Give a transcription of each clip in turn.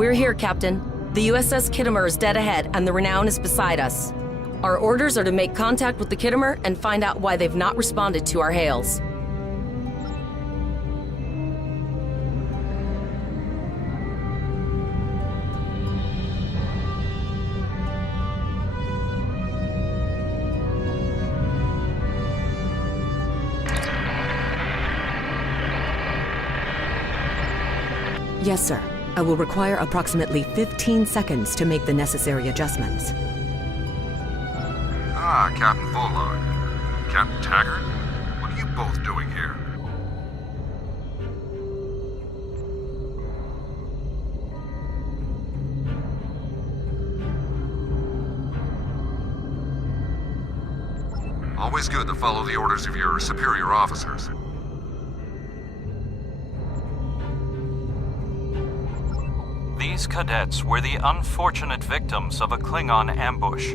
We're here, Captain. The USS Kittimer is dead ahead, and the Renown is beside us. Our orders are to make contact with the Kittimer and find out why they've not responded to our hails. Yes, sir. I will require approximately 15 seconds to make the necessary adjustments. Ah, Captain Volog. Captain Taggart? What are you both doing here? Always good to follow the orders of your superior officers. These cadets were the unfortunate victims of a Klingon ambush.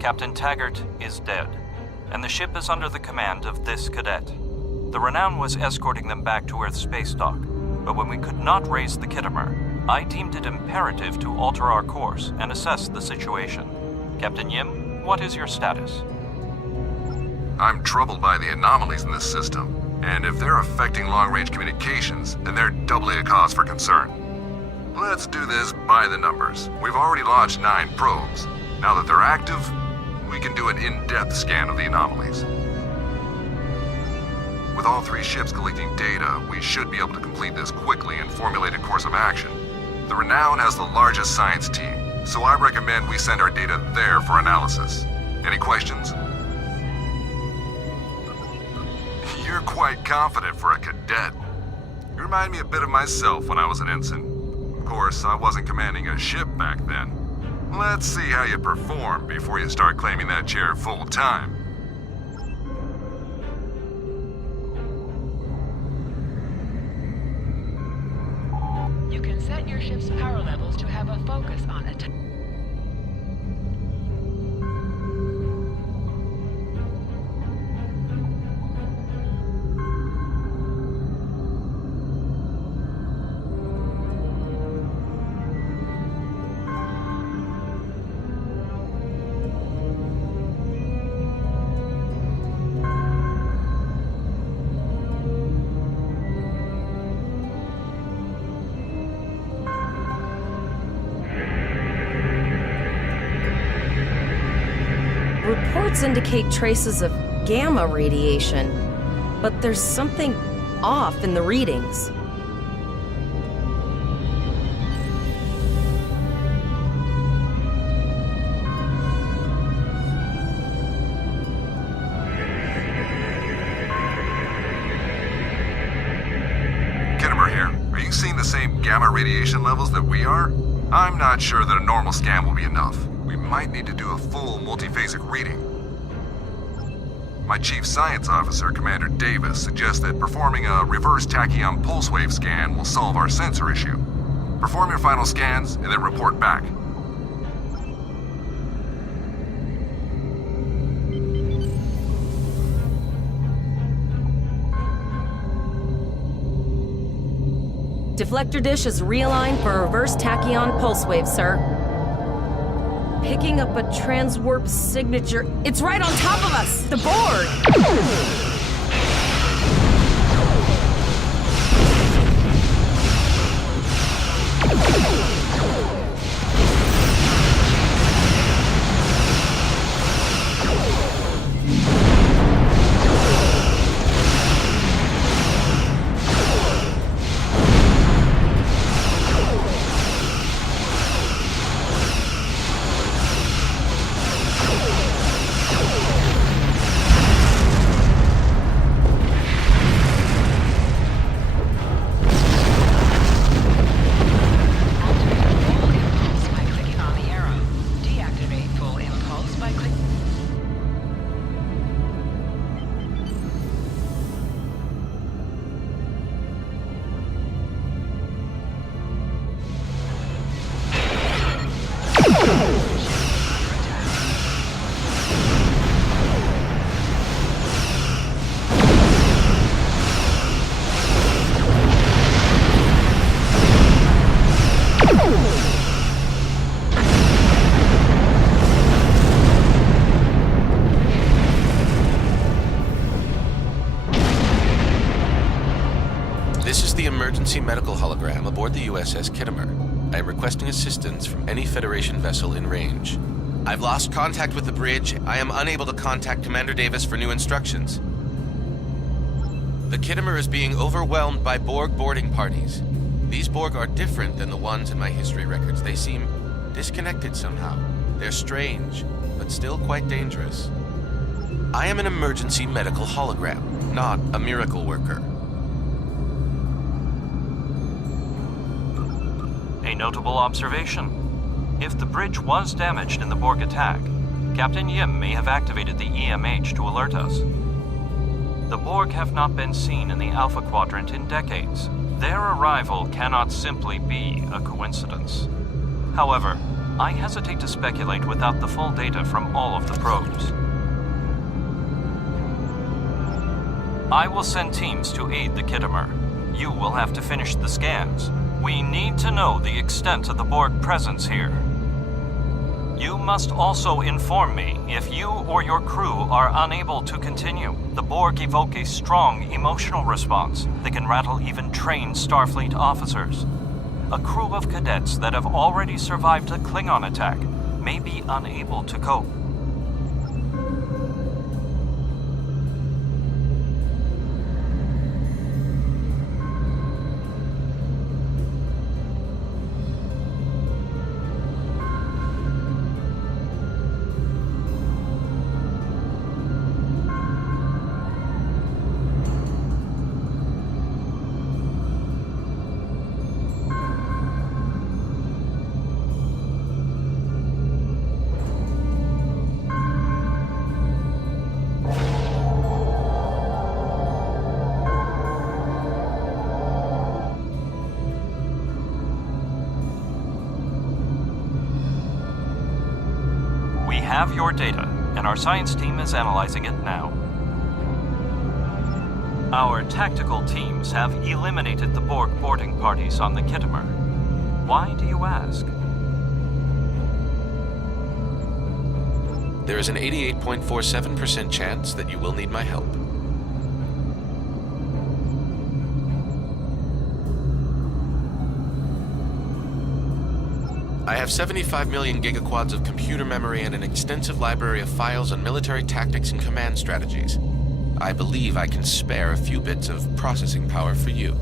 Captain Taggart is dead, and the ship is under the command of this cadet. The Renown was escorting them back to Earth's space dock, but when we could not raise the Kittimer, I deemed it imperative to alter our course and assess the situation. Captain Yim, what is your status? I'm troubled by the anomalies in this system, and if they're affecting long-range communications, then they're doubly a cause for concern. Let's do this by the numbers. We've already launched 9 probes. Now that they're active, we can do an in-depth scan of the anomalies. With all 3 ships collecting data, we should be able to complete this quickly and formulate a course of action. The Renown has the largest science team, so I recommend we send our data there for analysis. Any questions? You're quite confident for a cadet. You remind me a bit of myself when I was an ensign. Of course, I wasn't commanding a ship back then. Let's see how you perform before you start claiming that chair full time. You can set your ship's power levels to have a focus on it. Reports indicate traces of gamma radiation, but there's something off in the readings. Kittimer here. Are you seeing the same gamma radiation levels that we are? I'm not sure that a normal scan will be enough. We might need to do a full multiphasic reading. My chief science officer, Commander Davis, suggests that performing a reverse tachyon pulse wave scan will solve our sensor issue. Perform your final scans and then report back. Deflector dish is realigned for a reverse tachyon pulse wave, sir. Picking up a transwarp signature. It's right on top of us! The board! This is the emergency medical hologram aboard the USS Kittimer. I am requesting assistance from any Federation vessel in range. I've lost contact with the bridge. I am unable to contact Commander Davis for new instructions. The Kittimer is being overwhelmed by Borg boarding parties. These Borg are different than the ones in my history records. They seem disconnected somehow. They're strange, but still quite dangerous. I am an emergency medical hologram, not a miracle worker. A notable observation. If the bridge was damaged in the Borg attack, Captain Yim may have activated the EMH to alert us. The Borg have not been seen in the Alpha Quadrant in decades. Their arrival cannot simply be a coincidence. However, I hesitate to speculate without the full data from all of the probes. I will send teams to aid the Kittimer. You will have to finish the scans. We need to know the extent of the Borg presence here. You must also inform me if you or your crew are unable to continue. The Borg evoke a strong emotional response that can rattle even trained Starfleet officers. A crew of cadets that have already survived a Klingon attack may be unable to cope. We have your data, and our science team is analyzing it now. Our tactical teams have eliminated the Borg boarding parties on the Kittimer. Why do you ask? There is an 88.47% chance that you will need my help. I have 75 million gigaquads of computer memory and an extensive library of files on military tactics and command strategies. I believe I can spare a few bits of processing power for you.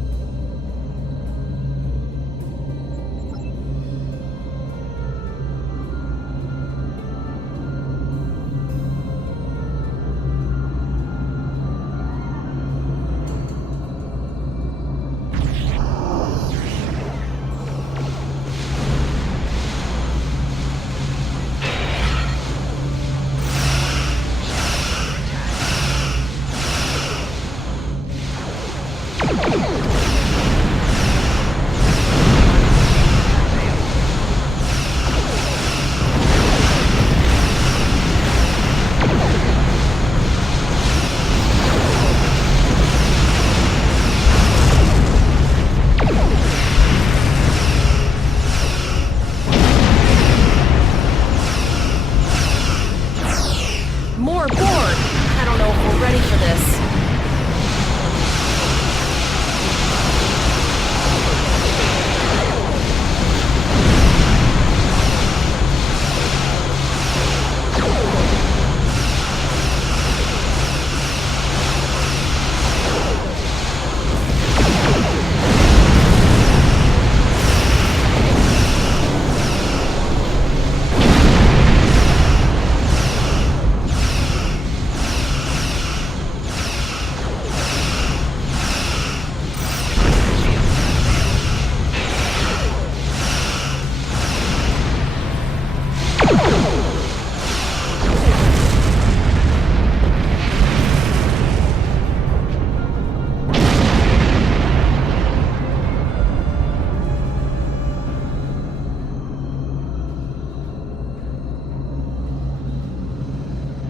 More Borg! I don't know if we're ready for this.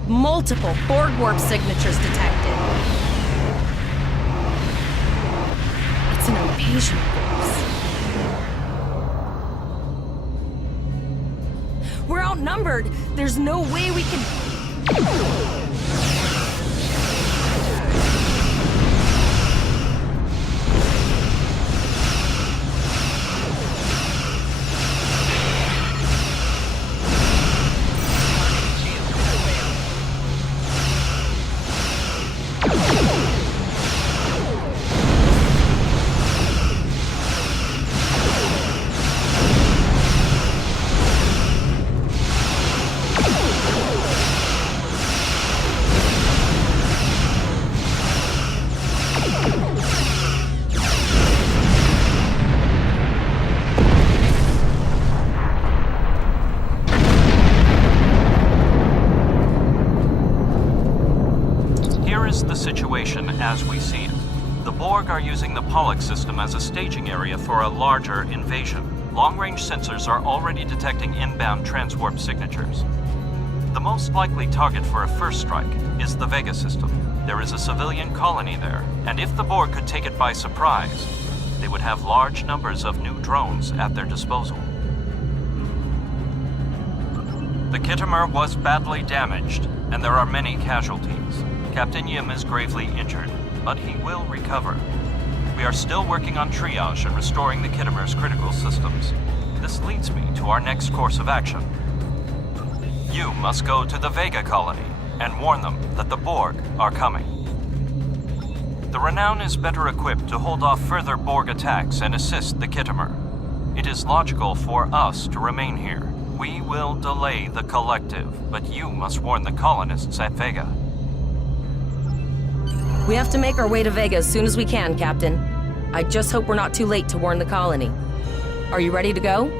Multiple Borg warp signatures detected. It's an invasion force. We're outnumbered. There's no way we can... as we see it. The Borg are using the Pollux system as a staging area for a larger invasion. Long-range sensors are already detecting inbound transwarp signatures. The most likely target for a first strike is the Vega system. There is a civilian colony there, and if the Borg could take it by surprise, they would have large numbers of new drones at their disposal. The Kittimer was badly damaged, and there are many casualties. Captain Yim is gravely injured, but he will recover. We are still working on triage and restoring the Kittimer's critical systems. This leads me to our next course of action. You must go to the Vega colony and warn them that the Borg are coming. The Renown is better equipped to hold off further Borg attacks and assist the Kittimer. It is logical for us to remain here. We will delay the Collective, but you must warn the colonists at Vega. We have to make our way to Vega as soon as we can, Captain. I just hope we're not too late to warn the colony. Are you ready to go?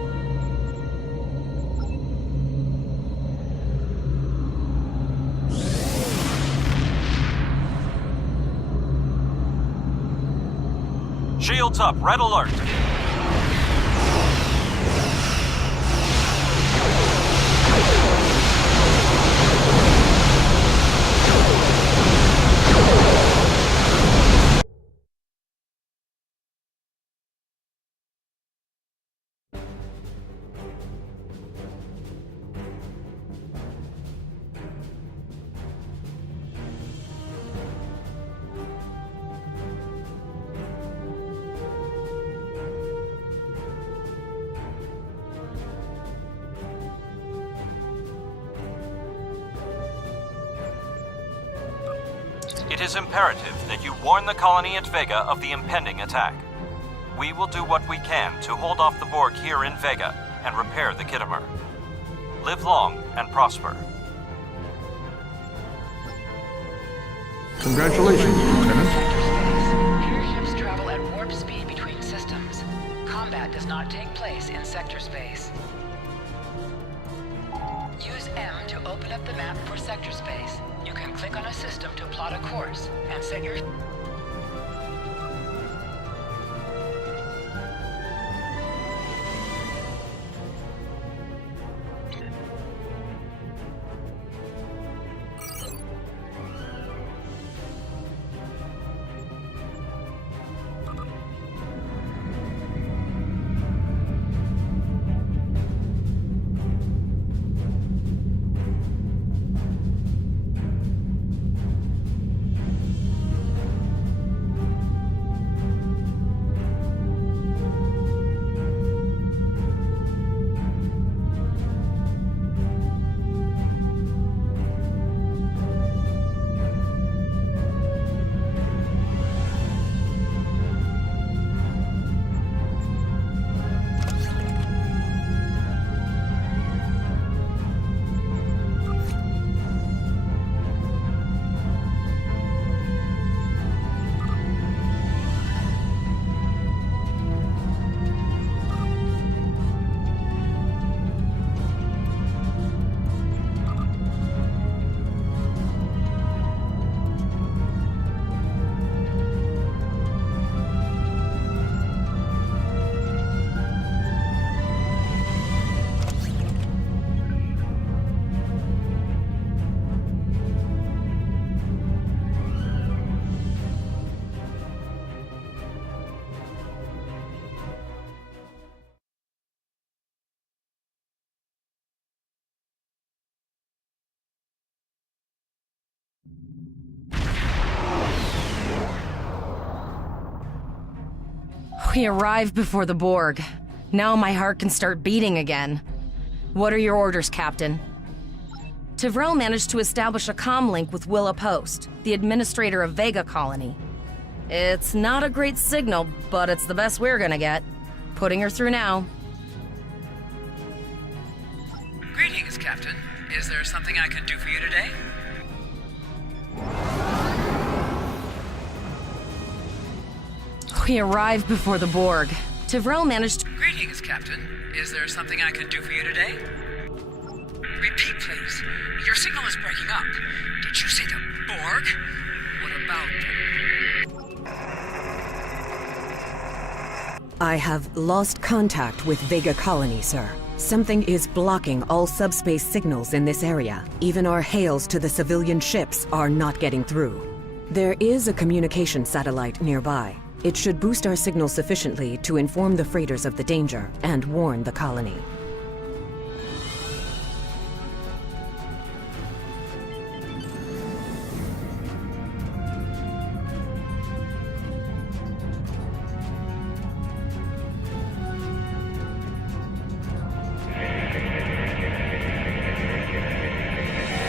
Shields up, red alert! It is imperative that you warn the colony at Vega of the impending attack. We will do what we can to hold off the Borg here in Vega and repair the Kittimer. Live long and prosper. Congratulations, Lieutenant. Sector space. Your ships travel at warp speed between systems. Combat does not take place in sector space. Use M to open up the map for sector space. You can click on a system to plot a course and set your... We arrived before the Borg. Now my heart can start beating again. What are your orders, Captain? Tivrell managed to establish a comm link with Willa Post, the administrator of Vega Colony. It's not a great signal, but it's the best we're gonna get. Putting her through now. Greetings, Captain. Is there something I can do for you today? We arrived before the Borg. Tivrell managed to... Greetings, Captain. Is there something I can do for you today? Repeat, please. Your signal is breaking up. Did you say the Borg? What about them? I have lost contact with Vega Colony, sir. Something is blocking all subspace signals in this area. Even our hails to the civilian ships are not getting through. There is a communication satellite nearby. It should boost our signal sufficiently to inform the freighters of the danger and warn the colony.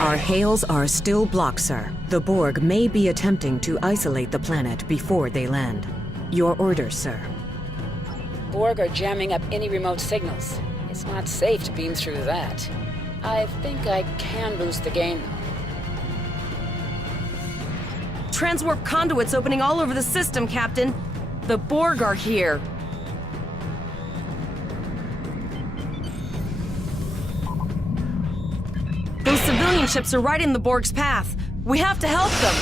Our hails are still blocked, sir. The Borg may be attempting to isolate the planet before they land. Your orders, sir. Borg are jamming up any remote signals. It's not safe to beam through that. I think I can boost the gain, though. Transwarp conduits opening all over the system, Captain. The Borg are here. Those civilian ships are right in the Borg's path. We have to help them.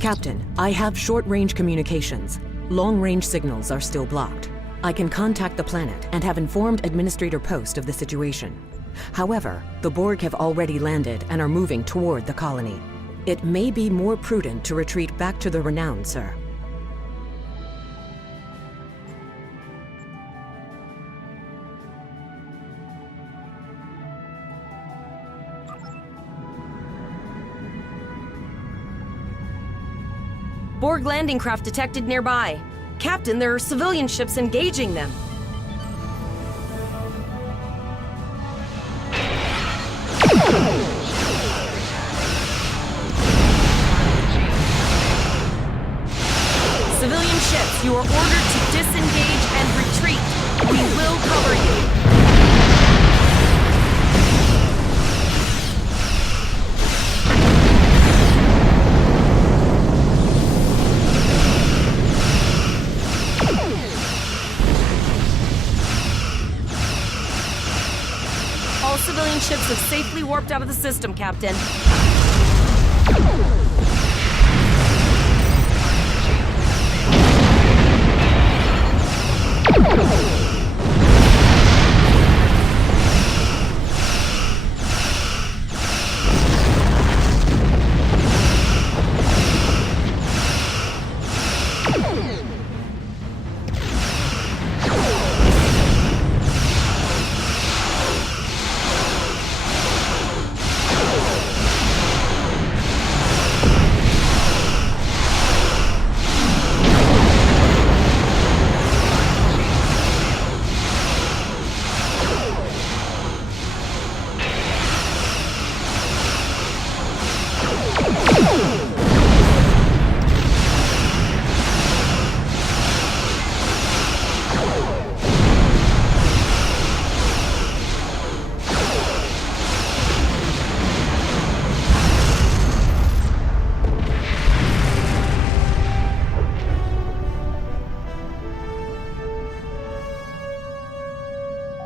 Captain, I have short-range communications. Long-range signals are still blocked. I can contact the planet and have informed Administrator Post of the situation. However, the Borg have already landed and are moving toward the colony. It may be more prudent to retreat back to the Renown, sir. Borg landing craft detected nearby. Captain, there are civilian ships engaging them. Civilian ships, you are ordered to disengage and retreat. We will cover you. All civilian ships have safely warped out of the system, Captain.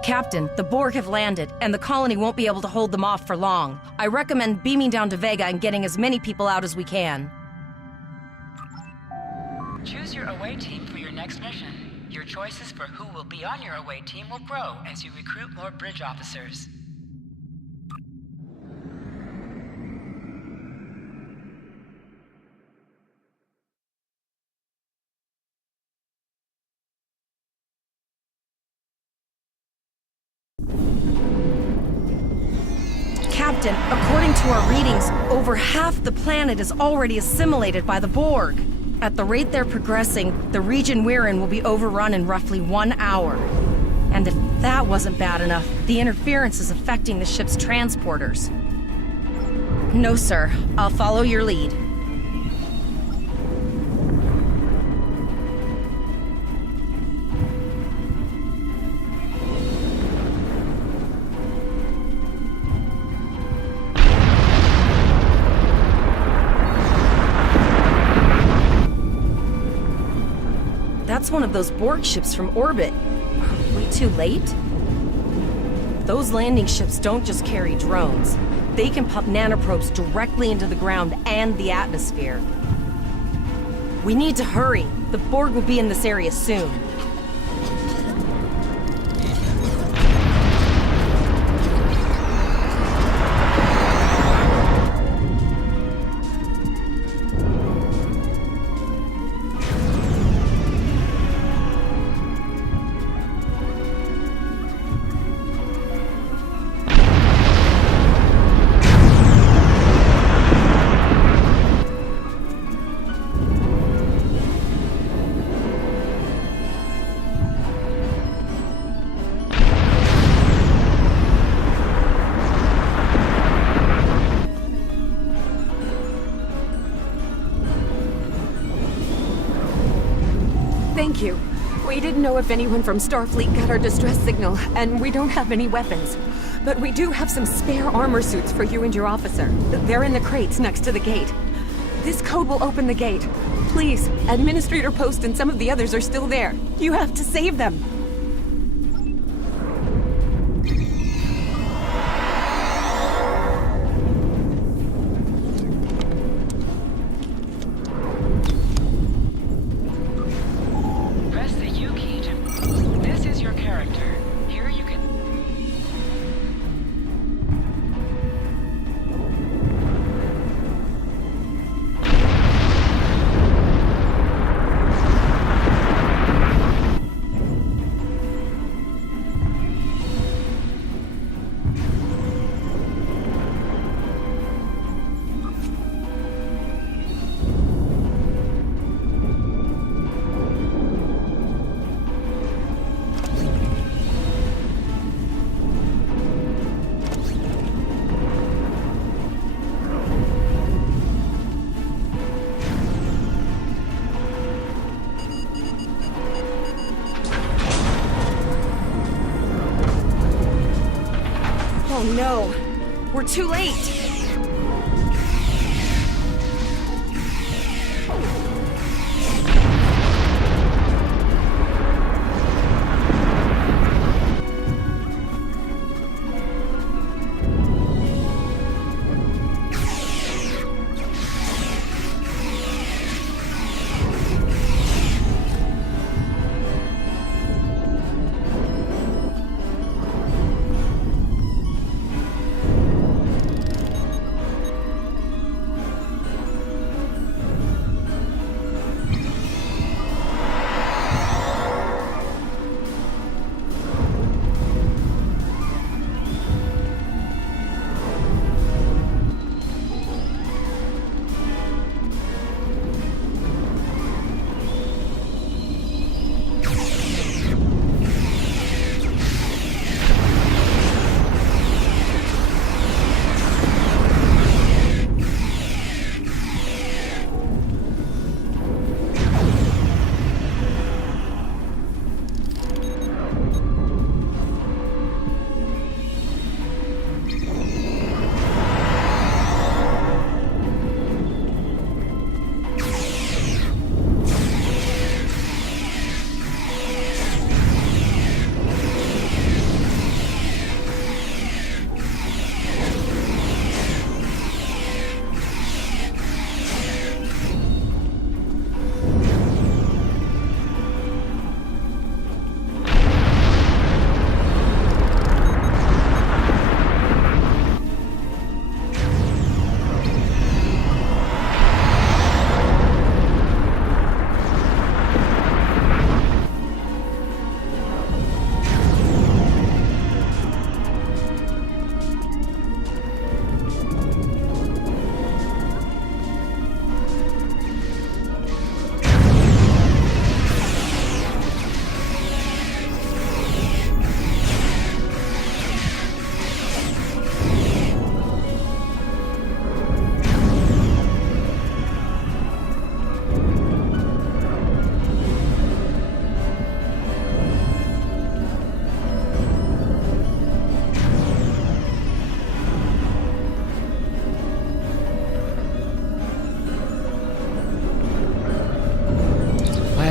Captain, the Borg have landed, and the colony won't be able to hold them off for long. I recommend beaming down to Vega and getting as many people out as we can. Choose your away team for your next mission. Your choices for who will be on your away team will grow as you recruit more bridge officers. Captain, according to our readings, over half the planet is already assimilated by the Borg. At the rate they're progressing, the region we're in will be overrun in roughly 1 hour. And if that wasn't bad enough, the interference is affecting the ship's transporters. No, sir. I'll follow your lead. That's one of those Borg ships from orbit. Are we too late? Those landing ships don't just carry drones. They can pump nanoprobes directly into the ground and the atmosphere. We need to hurry. The Borg will be in this area soon. Thank you. We didn't know if anyone from Starfleet got our distress signal, and we don't have any weapons. But we do have some spare armor suits for you and your officer. They're in the crates next to the gate. This code will open the gate. Please, Administrator Post and some of the others are still there. You have to save them. Press the U key to... This is your character. Here you can... Oh no! We're too late!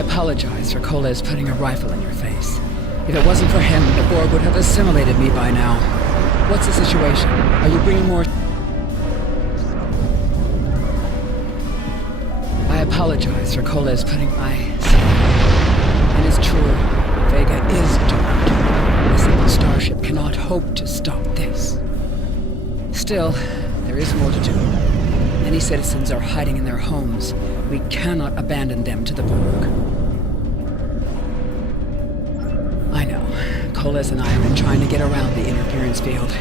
apologize for Koles putting a rifle in your face. If it wasn't for him, the Borg would have assimilated me by now. What's the situation? Are you bringing more... I apologize for Koles putting... And it's true, Vega is doomed. A single starship cannot hope to stop this. Still, there is more to do. Many citizens are hiding in their homes. We cannot abandon them to the Borg. I know. Koles and I have been trying to get around the interference field.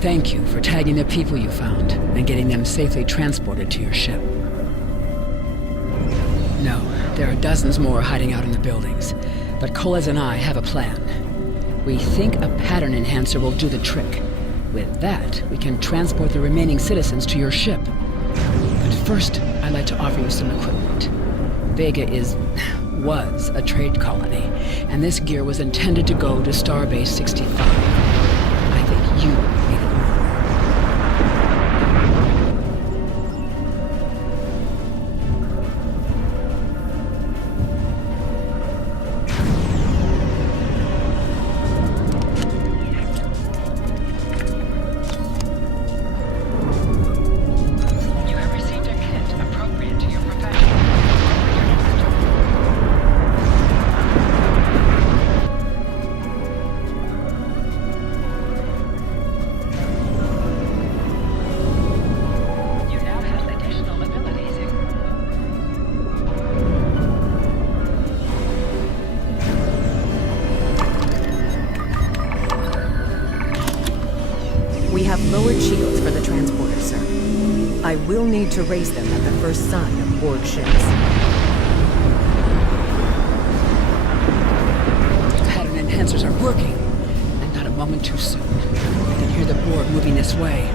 Thank you for tagging the people you found and getting them safely transported to your ship. No, there are dozens more hiding out in the buildings, but Koles and I have a plan. We think a pattern enhancer will do the trick. With that, we can transport the remaining citizens to your ship. But first, I'd like to offer you some equipment. Vega was a trade colony, and this gear was intended to go to Starbase 65. I think you need it more. You have received a kit appropriate to your profession. You now have additional abilities. We have lowered shields for the transporter, sir. I will need to raise them at the first sign of Borg ships. Pattern enhancers are working, and not a moment too soon. I can hear the Borg moving this way.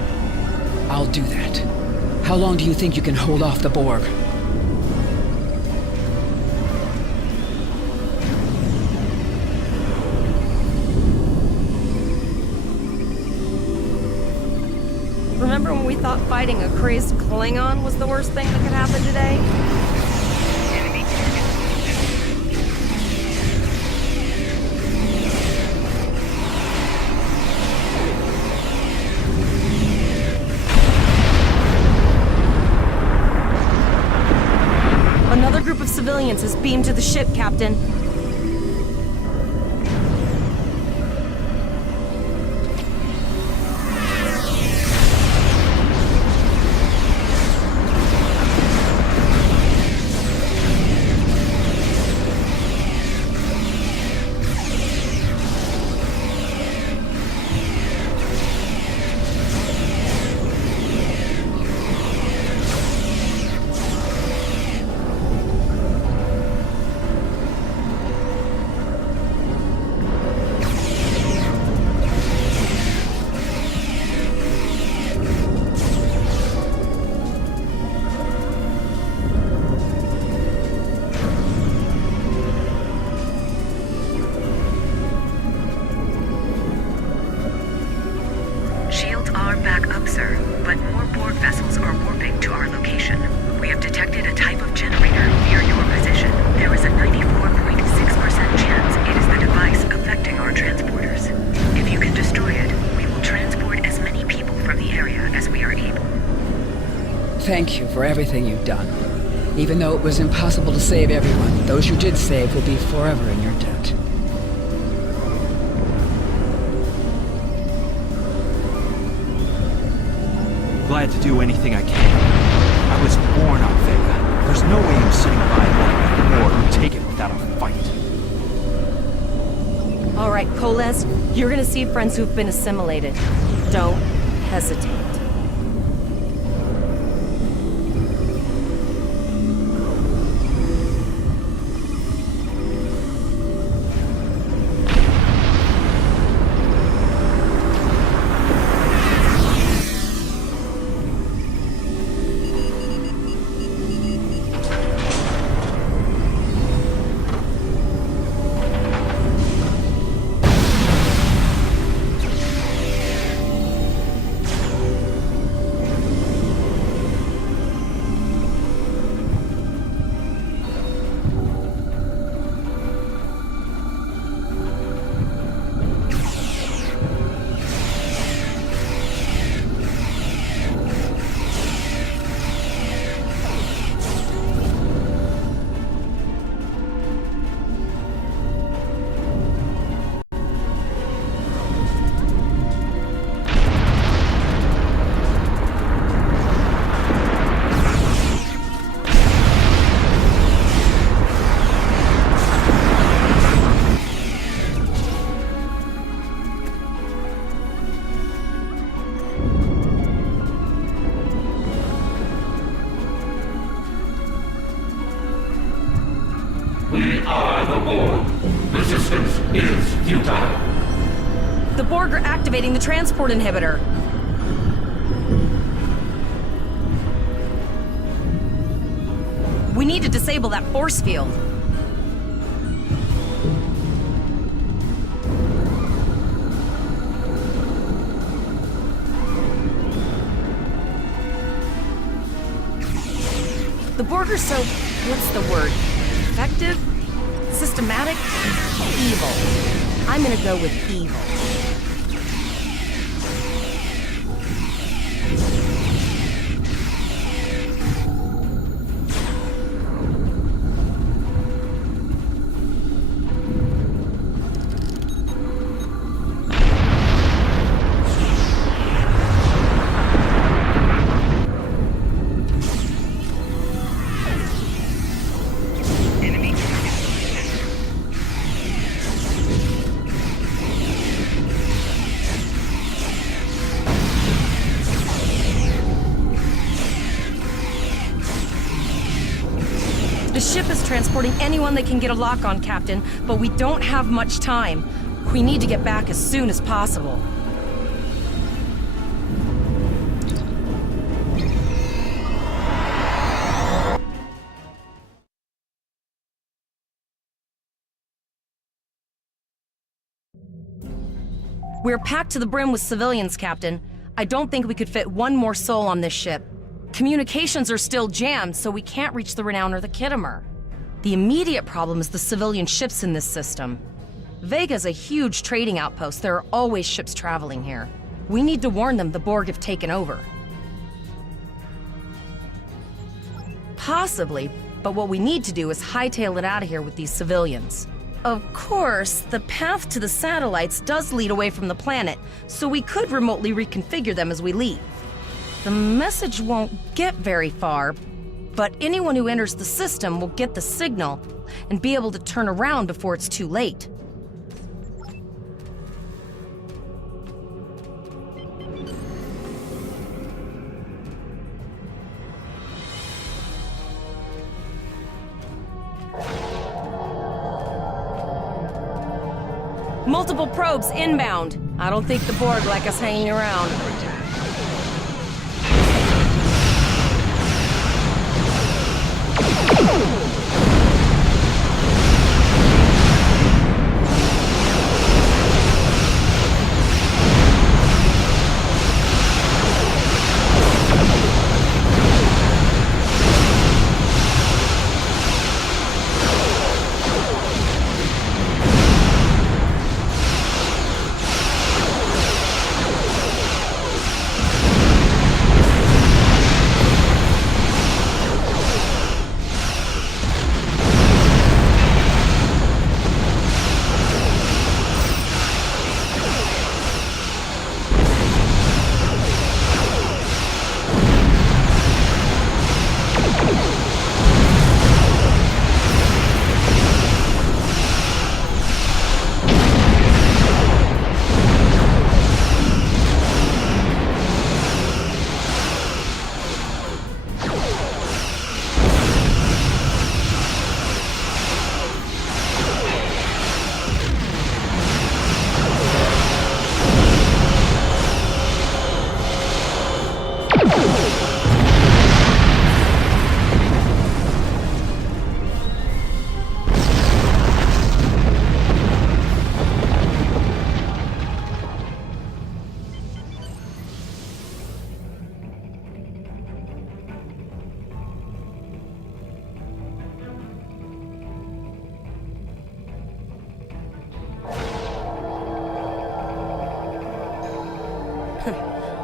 I'll do that. How long do you think you can hold off the Borg? Remember when we thought fighting a crazed Klingon was the worst thing that could happen today? Another group of civilians is beamed to the ship, Captain. Shields are back up, sir, but more Borg vessels are warping to our location. We have detected a type of generator near your position. There is a 94.6% chance it is the device affecting our transporters. If you can destroy it, we will transport as many people from the area as we are able. Thank you for everything you've done. Even though it was impossible to save everyone, those you did save will be forever in your debt. Glad to do anything I can. I was born on Vega. There's no way I'm sitting by letting the Borg take it without a fight. All right, Koles, you're gonna see friends who've been assimilated. Don't hesitate. aboard. Resistance is futile. The Borg are activating the transport inhibitor. We need to disable that force field. The Borg are so, what's the word? Effective? Systematic? Evil. I'm gonna go with evil. The ship is transporting anyone they can get a lock on, Captain, but we don't have much time. We need to get back as soon as possible. We're packed to the brim with civilians, Captain. I don't think we could fit one more soul on this ship. Communications are still jammed, so we can't reach the Renown or the Kittimer. The immediate problem is the civilian ships in this system. Vega's a huge trading outpost. There are always ships traveling here. We need to warn them the Borg have taken over. Possibly, but what we need to do is hightail it out of here with these civilians. Of course, the path to the satellites does lead away from the planet, so we could remotely reconfigure them as we leave. The message won't get very far, but anyone who enters the system will get the signal and be able to turn around before it's too late. Multiple probes inbound. I don't think the Borg like us hanging around.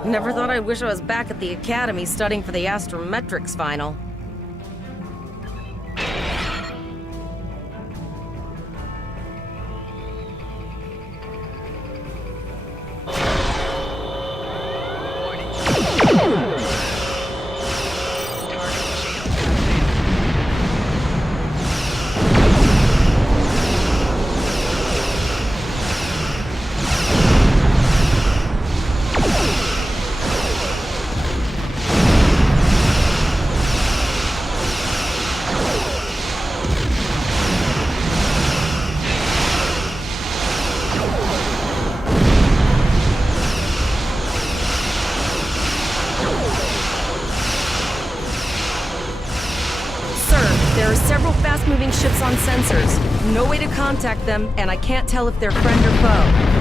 Never thought I'd wish I was back at the academy studying for the astrometrics final. fast-moving ships on sensors. No way to contact them, and I can't tell if they're friend or foe.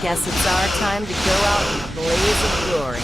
Guess it's our time to go out in a blaze of glory.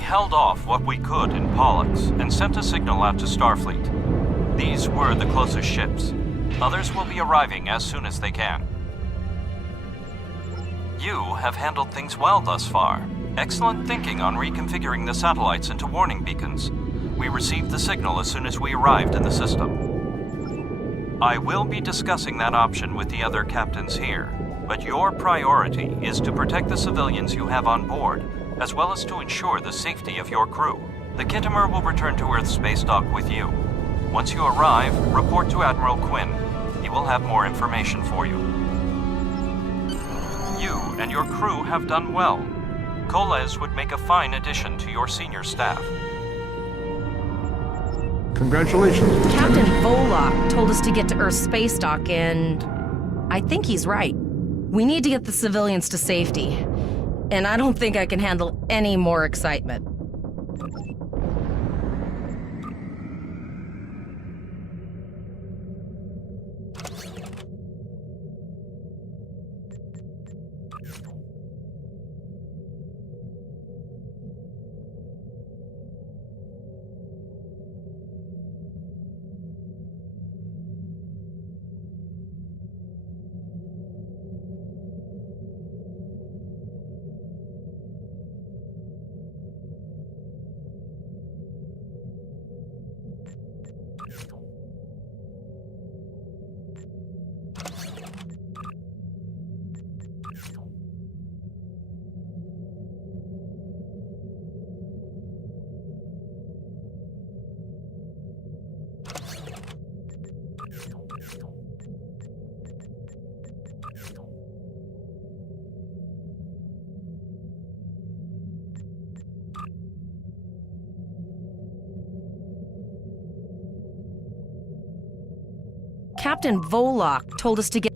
Held off what we could in Pollux and sent a signal out to Starfleet. These were the closest ships. Others will be arriving as soon as they can. You have handled things well thus far. Excellent thinking on reconfiguring the satellites into warning beacons. We received the signal as soon as we arrived in the system. I will be discussing that option with the other captains here, but your priority is to protect the civilians you have on board, as well as to ensure the safety of your crew. The Khitomer will return to Earth space dock with you. Once you arrive, report to Admiral Quinn. He will have more information for you. You and your crew have done well. Koles would make a fine addition to your senior staff. Congratulations. Captain Volok told us to get to Earth space dock, and I think he's right. We need to get the civilians to safety. And I don't think I can handle any more excitement. Captain Volok told us to get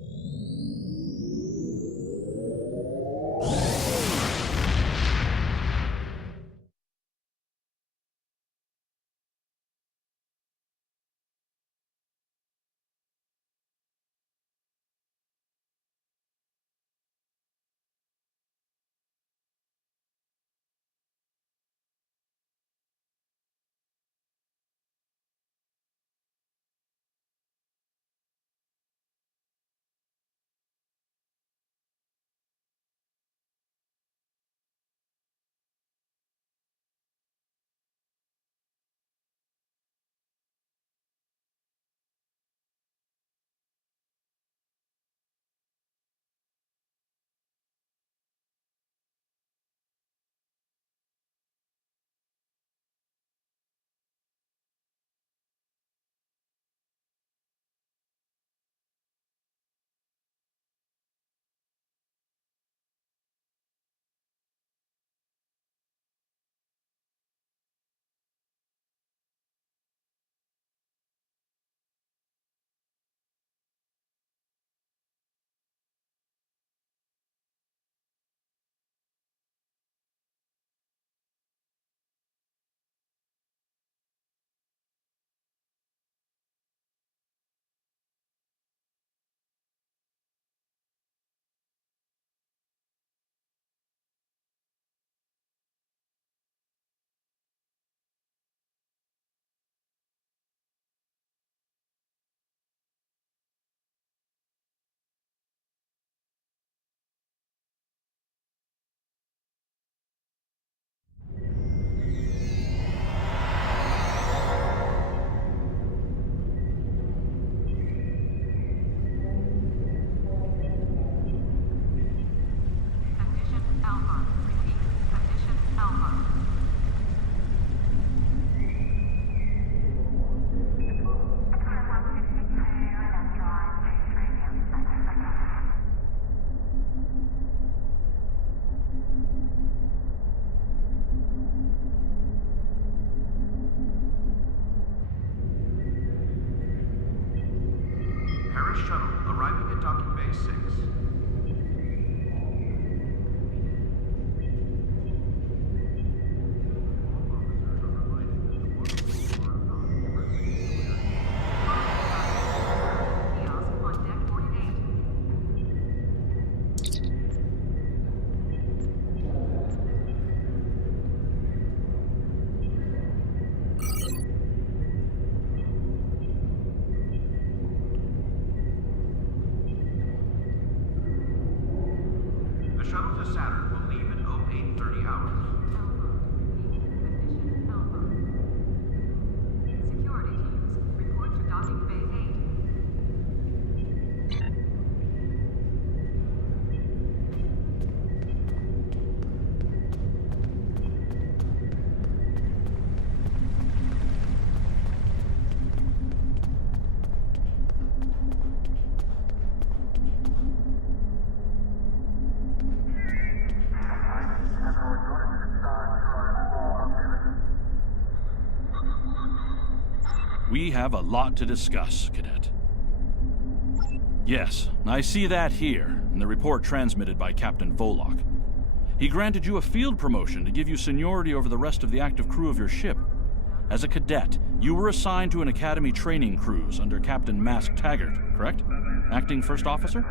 Harris Shuttle, arriving at Docking Bay 6. The shuttle to Saturn will leave in 0830 hours. Security teams, report to Docking Bay 8. We have a lot to discuss, Cadet. Yes, I see that here, in the report transmitted by Captain Volok. He granted you a field promotion to give you seniority over the rest of the active crew of your ship. As a cadet, you were assigned to an Academy training cruise under Captain Mask Taggart, correct? Acting First Officer?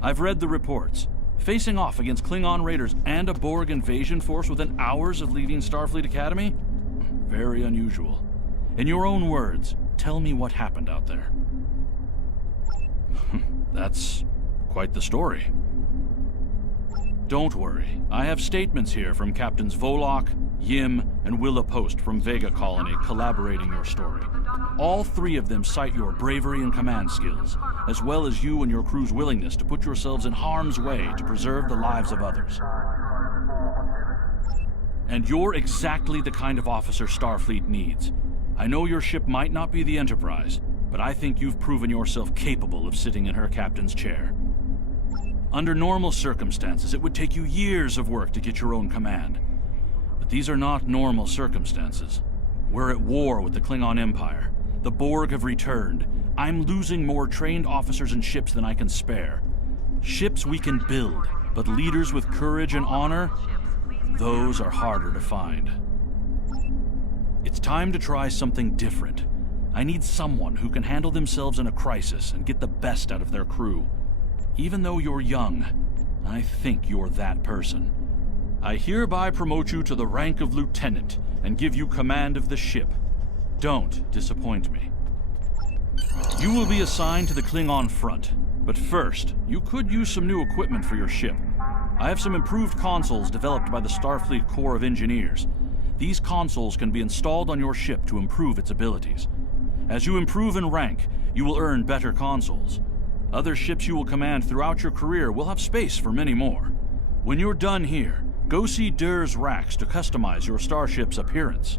I've read the reports. Facing off against Klingon raiders and a Borg invasion force within hours of leaving Starfleet Academy? Very unusual. In your own words, tell me what happened out there. That's quite the story. Don't worry. I have statements here from Captains Volok, Yim, and Willa Post from Vega Colony collaborating your story. All three of them cite your bravery and command skills, as well as you and your crew's willingness to put yourselves in harm's way to preserve the lives of others. And you're exactly the kind of officer Starfleet needs. I know your ship might not be the Enterprise, but I think you've proven yourself capable of sitting in her captain's chair. Under normal circumstances, it would take you years of work to get your own command. But these are not normal circumstances. We're at war with the Klingon Empire. The Borg have returned. I'm losing more trained officers and ships than I can spare. Ships we can build, but leaders with courage and honor, those are harder to find. It's time to try something different. I need someone who can handle themselves in a crisis and get the best out of their crew. Even though you're young, I think you're that person. I hereby promote you to the rank of lieutenant and give you command of the ship. Don't disappoint me. You will be assigned to the Klingon front, but first, you could use some new equipment for your ship. I have some improved consoles developed by the Starfleet Corps of Engineers. These consoles can be installed on your ship to improve its abilities. As you improve in rank, you will earn better consoles. Other ships you will command throughout your career will have space for many more. When you're done here, go see Dur's racks to customize your starship's appearance.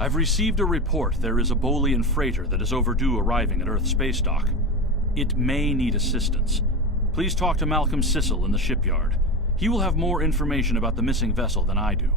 I've received a report there is a Bolian freighter that is overdue arriving at Earth space dock. It may need assistance. Please talk to Malcolm Sissel in the shipyard. He will have more information about the missing vessel than I do.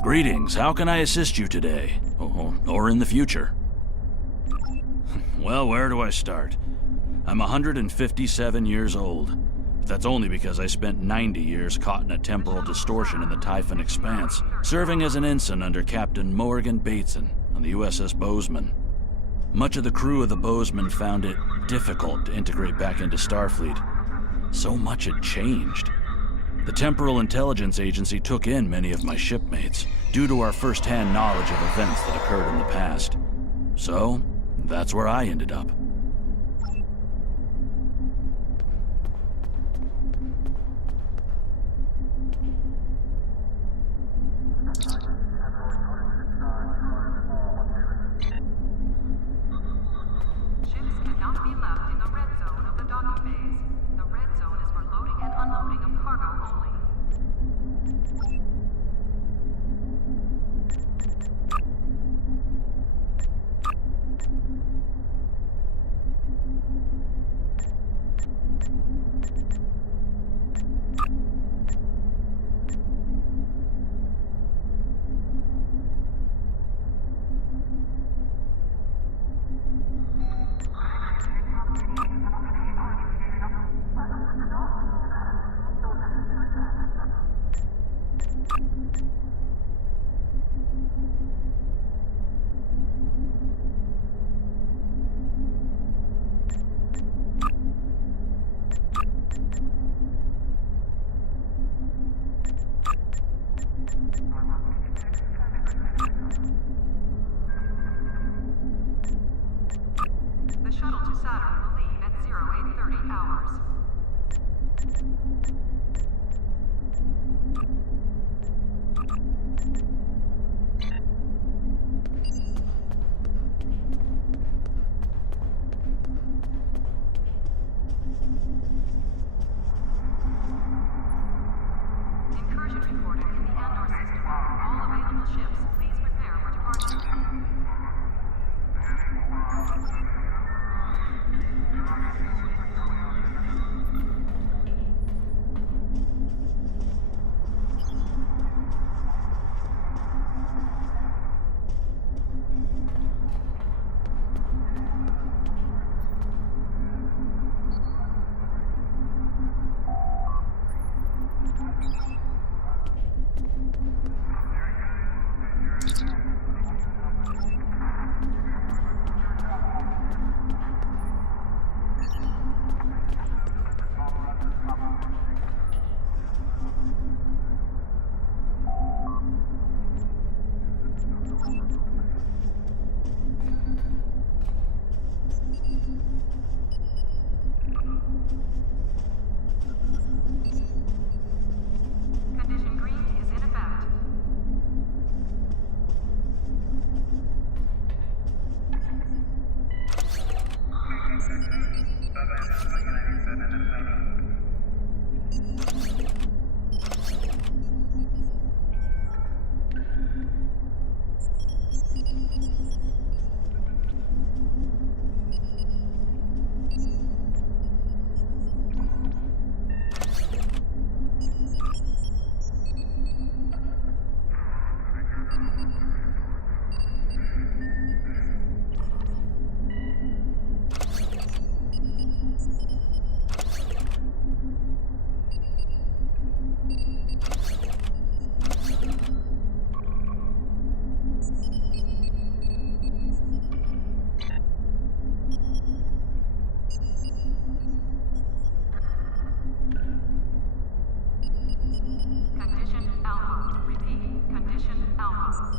Greetings, how can I assist you today? Or in the future? Well, where do I start? I'm 157 years old. That's only because I spent 90 years caught in a temporal distortion in the Typhon Expanse, serving as an ensign under Captain Morgan Bateson on the USS Bozeman. Much of the crew of the Bozeman found it difficult to integrate back into Starfleet. So much had changed. The Temporal Intelligence Agency took in many of my shipmates, due to our first-hand knowledge of events that occurred in the past. So, that's where I ended up. Ships cannot be left in the red zone of the docking bays. The red zone is for loading and unloading of cargo only. The shuttle to Saturn will leave at 0830 hours. Incursion reported in the Andor system. All available ships, please prepare for departure. Condition green is in effect. Condition alpha. Repeat. Condition alpha.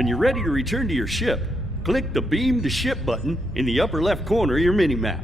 When you're ready to return to your ship, click the Beam to Ship button in the upper left corner of your minimap.